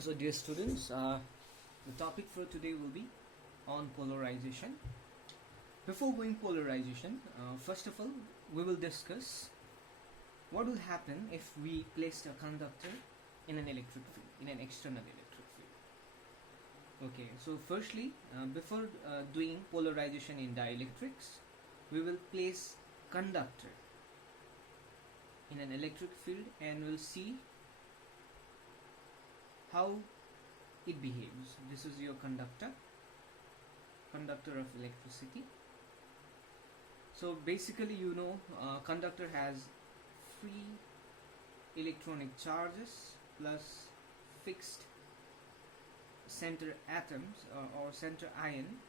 So dear students, the topic for today will be on polarization. Before going polarization, first of all we will discuss what will happen if we placed a conductor in an electric field, in an external electric field. Okay, so firstly, before doing polarization in dielectrics, we will place conductor in an electric field and we'll see how it behaves. This is your conductor of electricity. So basically, conductor has free electronic charges plus fixed center atoms or center ion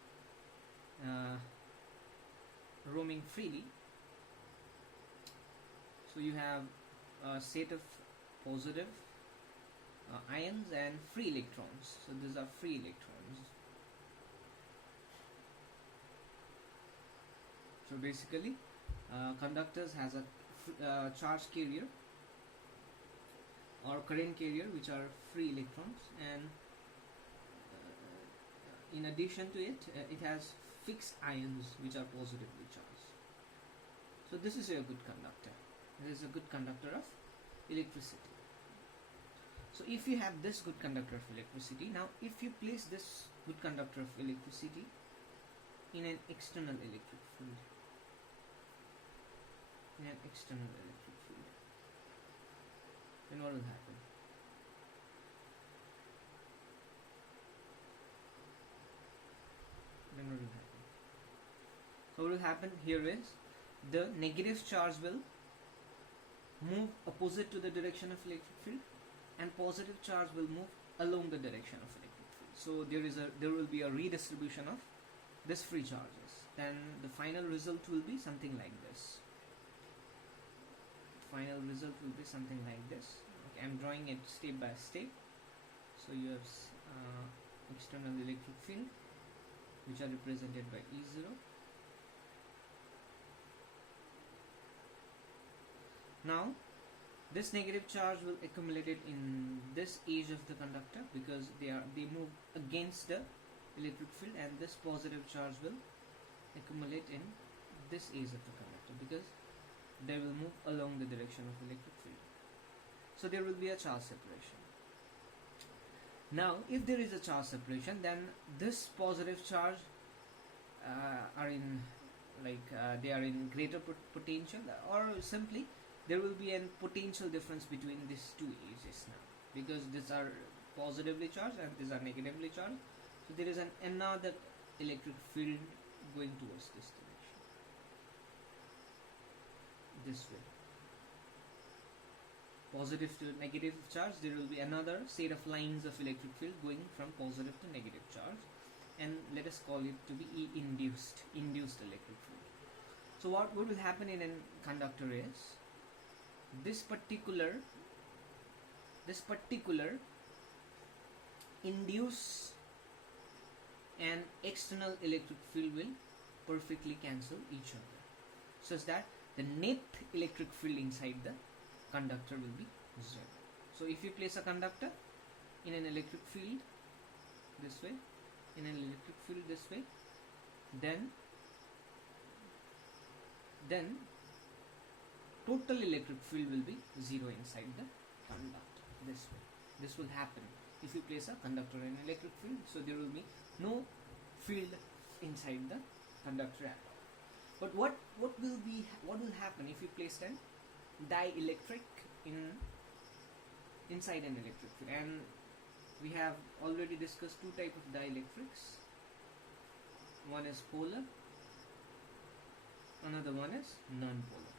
roaming freely. So you have a set of positive ions and free electrons. So these are free electrons. So basically, conductors has a charge carrier or current carrier, which are free electrons, and in addition to it, it has fixed ions which are positively charged. So this is a good conductor. This is a good conductor of electricity. So if you have this good conductor of electricity, now if you place this good conductor of electricity in an external electric field, then what will happen? So what will happen here is the negative charge will move opposite to the direction of electric field, and positive charge will move along the direction of electric field. So there will be a redistribution of this free charges. Then the final result will be something like this. Okay, I'm drawing it step by step. So you have external electric field, which are represented by E0. Now this negative charge will accumulate in this edge of the conductor because they move against the electric field, and this positive charge will accumulate in this edge of the conductor because they will move along the direction of electric field. So there will be a charge separation. Now if there is a charge separation, then this positive charge they are in greater potential, or simply there will be a potential difference between these two edges now, because these are positively charged and these are negatively charged. So there is another electric field going towards this direction, this way. Positive to negative charge, there will be another set of lines of electric field going from positive to negative charge, and let us call it to be induced electric field. So what will happen in a conductor is this particular induced and external electric field will perfectly cancel each other, such that the net electric field inside the conductor will be zero. So if you place a conductor in an electric field this way, then total electric field will be zero inside the conductor this way. This will happen if you place a conductor in an electric field. So there will be no field inside the conductor at all. But what will happen if you place a dielectric inside an electric field? And we have already discussed two types of dielectrics. One is polar, another one is non-polar.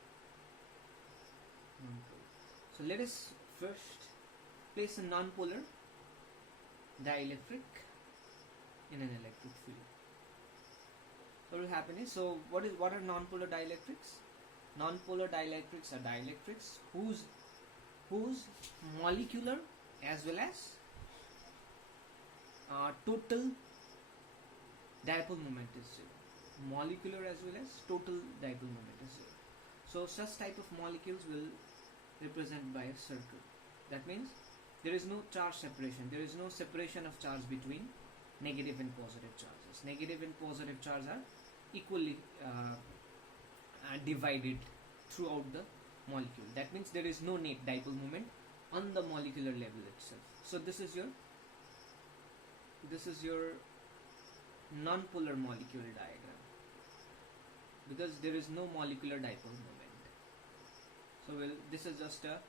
So let us first place a non-polar dielectric in an electric field. What will happen is, so what are non-polar dielectrics? Non-polar dielectrics are dielectrics whose molecular as well as total dipole moment is zero. Molecular as well as total dipole moment is zero. So such type of molecules will represented by a circle. That means there is no charge separation. There is no separation of charge between negative and positive charges. Negative and positive charge are equally divided throughout the molecule. That means there is no net dipole moment on the molecular level itself. So this is your non-polar molecule diagram, because there is no molecular dipole moment. So this is just a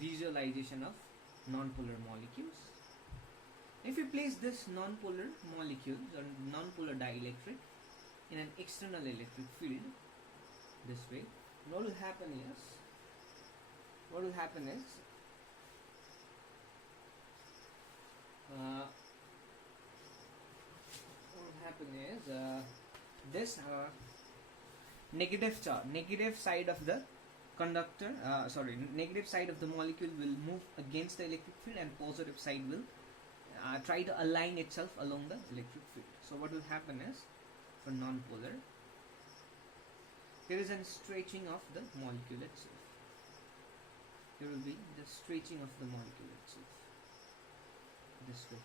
visualization of non-polar molecules. If you place this non-polar molecules or non-polar dielectric in an external electric field this way, what will happen is this negative side of the conductor, negative side of the molecule will move against the electric field, and positive side will try to align itself along the electric field. So what will happen is, for non-polar, there is a stretching of the molecule itself. There will be the stretching of the molecule itself this way.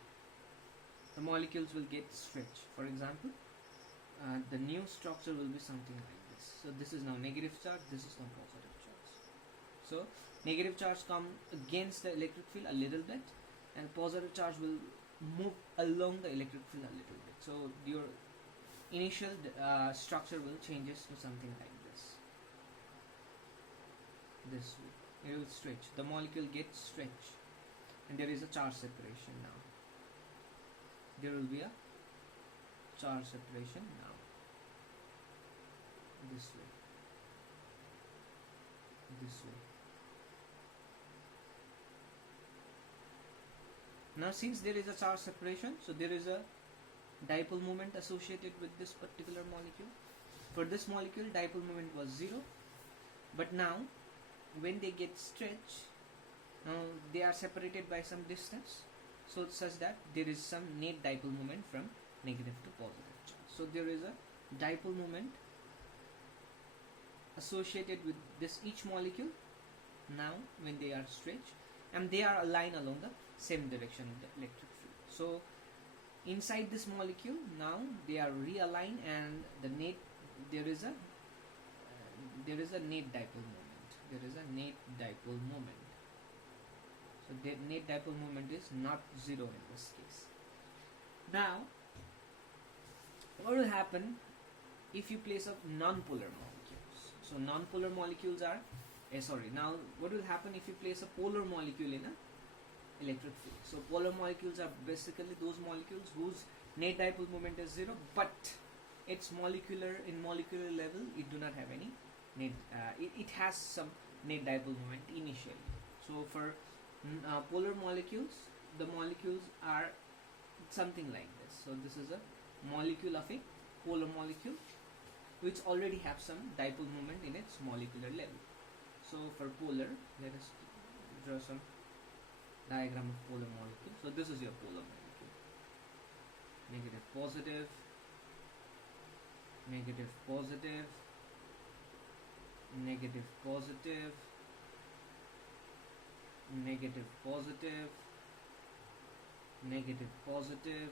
The molecules will get stretched. For example, the new structure will be something like this. So this is now negative charge, this is now positive charge. So negative charge come against the electric field a little bit, and positive charge will move along the electric field a little bit. So your initial structure will changes to something like this way. It will stretch. The molecule gets stretched, and there is a charge separation now. There will be a charge separation now. This way. Now since there is a charge separation, so there is a dipole moment associated with this particular molecule. For this molecule, dipole moment was 0, but now when they get stretched, now they are separated by some distance, so such that there is some net dipole moment from negative to positive charge. So there is a dipole moment associated with this each molecule now when they are stretched, and they are aligned along the same direction of the electric field. So inside this molecule now they are realigned, and the net there is a net dipole moment. There is a net dipole moment. So the net dipole moment is not 0 in this case. Now what will happen if you place up non-polar molecules? So non-polar molecules are now what will happen if you place a polar molecule in a electric field? So polar molecules are basically those molecules whose net dipole moment is 0, but its molecular level it do not have any net, it has some net dipole moment initially. So for polar molecules, the molecules are something like this. So this is a molecule of a polar molecule which already have some dipole moment in its molecular level. So for polar, let us draw some diagram of polar molecule. So this is your polar molecule. Negative, positive, negative, positive, negative, positive, negative, positive, negative, positive,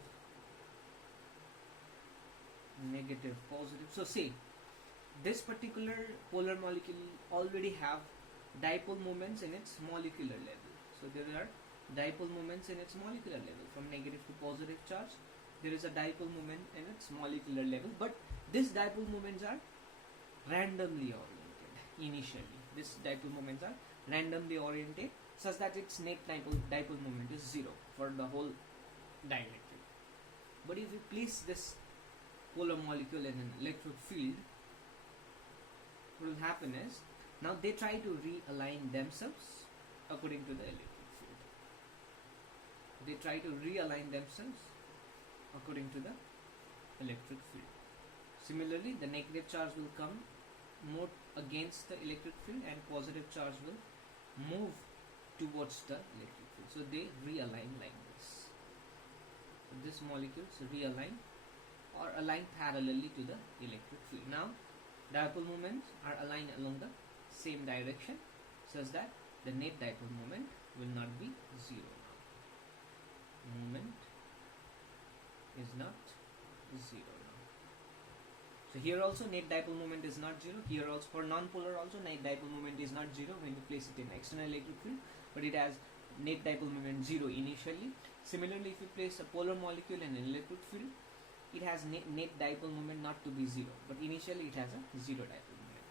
negative, positive. So see, this particular polar molecule already have dipole moments in its molecular level. So there are dipole moments in its molecular level. From negative to positive charge, there is a dipole moment in its molecular level, but these dipole moments are randomly oriented initially. These dipole moments are randomly oriented such that its net dipole moment is 0 for the whole dielectric. But if you place this polar molecule in an electric field, what will happen is, now they try to realign themselves according to the electric field. They try to realign themselves according to the electric field. Similarly, the negative charge will come more against the electric field, and positive charge will move towards the electric field. So they realign like this. So these molecules realign or align parallelly to the electric field. Now dipole moments are aligned along the same direction such that the net dipole moment will not be 0 now. is not 0 now. So here also net dipole moment is not 0. Here also for non-polar also net dipole moment is not 0 when you place it in external electric field, but it has net dipole moment 0 initially. Similarly, if you place a polar molecule in an electric field, it has net dipole moment not to be 0, but initially it has a 0 dipole moment.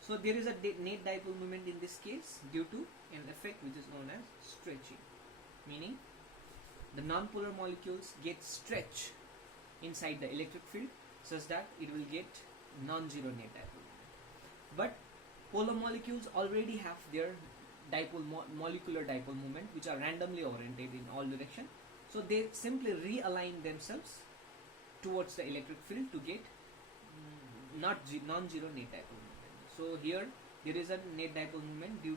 So there is a net dipole moment in this case due to an effect which is known as stretching, meaning the non-polar molecules get stretched inside the electric field such that it will get non-zero net dipole moment. But polar molecules already have their molecular dipole moment, which are randomly oriented in all directions. So they simply realign themselves towards the electric field to get non-zero net dipole moment. So here there is a net dipole moment due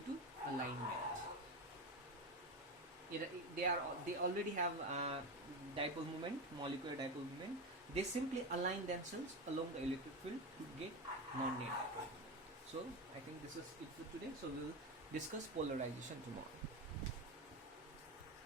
to alignment. They already have dipole moment, molecular dipole moment. They simply align themselves along the electric field to get non-net dipole moment. So I think this is it for today. So we will discuss polarization tomorrow.